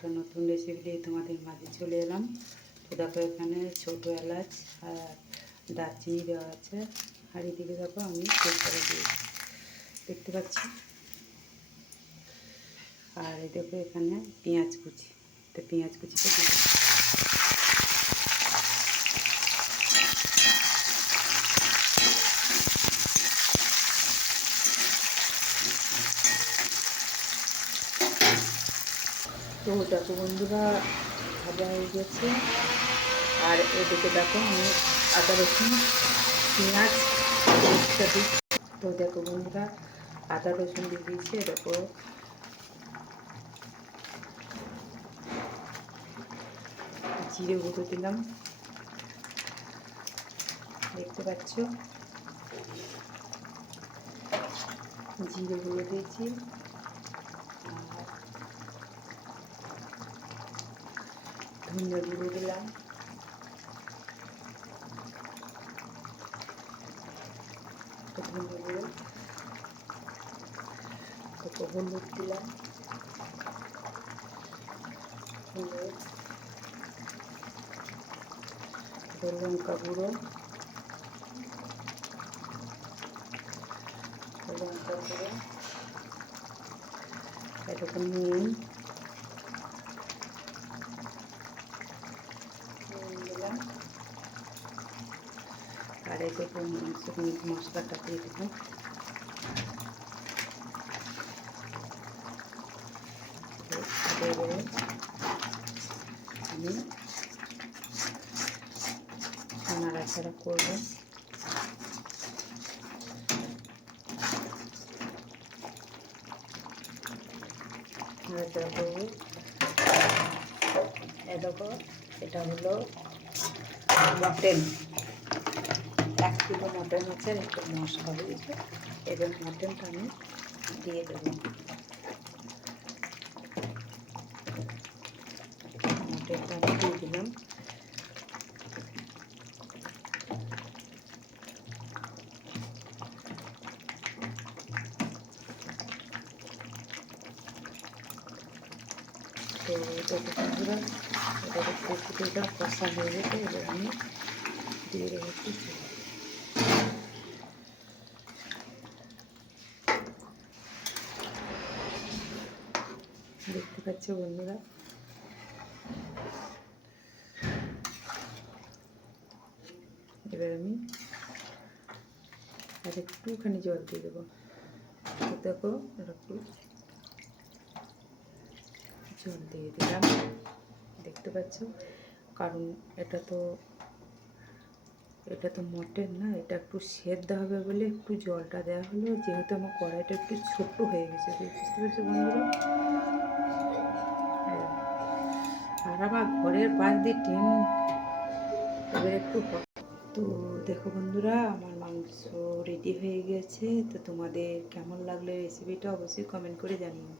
একটা নতুন রেসিপি দিয়ে তোমাদের মাঝে চলে এলাম। তো দেখো এখানে ছোটো এলাচ আর দারচিনি দেওয়া আছে, আর এদিকে দেখো আমি তেজপাতা দিয়েছি, দেখতে পাচ্ছি। আর এই দেখো এখানে পেঁয়াজ কুচি, তো পেঁয়াজ কুচিটা দিয়ে তো দেখো বন্ধুরা ভাজা হয়ে গেছে। আর এদিকে দেখো আমি আদা রসুন পেঁয়াজ পেস্টটা দিই। তো দেখো বন্ধুরা আদা রসুন দিয়ে দিয়েছি, দেখো জিরে গুঁড়ো দিলাম, দেখতে পাচ্ছ জিরে গুঁড়ো দিয়েছি। আর ধনিয়া গুঁড়ো দিলাম, ধনিয়া গুঁড়ো, তারপর হলুদ দিলাম, হলুদ, লঙ্কা গুঁড়ো, লঙ্কা গুঁড়ো, এরকম নুন দিলাম। আর এই দেখুন শুকনো মশলাটা দিয়ে দিলাম। আমি নাড়াচাড়া করবো। নাড়াচাড়া করবো। দেখো এটা হলো মটন, 1 কিলো মটন আছে, আর একটু মশলা হয়েছে। এবার মটনটা আমি দিয়ে দেবো, মটনটা আমি দিয়ে দিলাম। তো এটা বন্ধুরা এটাকে ফুটে কষা হয়ে গেছে, এবার আমি দিয়ে দেবো কিছু। দেখতে পাচ্ছ বন্ধুরা, এবার আমি আর একটুখানি জল দিয়ে দেবো। দেখো একটু জল দিয়ে দিলাম, দেখতে পাচ্ছ। কারণ এটা তো মটন না, এটা একটু সেদ্ধ হবে বলে একটু জলটা দেওয়া হলো, যেহেতু আমার কড়াইটা একটু ছোট্ট হয়ে গেছে, বুঝতে পারছো বন্ধুরা। আর আমার ঘরের পাশ দিয়ে ট্রেন এবার একটু। তো দেখো বন্ধুরা আমার মাংস রেডি হয়ে গেছে। তো তোমাদের কেমন লাগলো রেসিপিটা অবশ্যই কমেন্ট করে জানিও।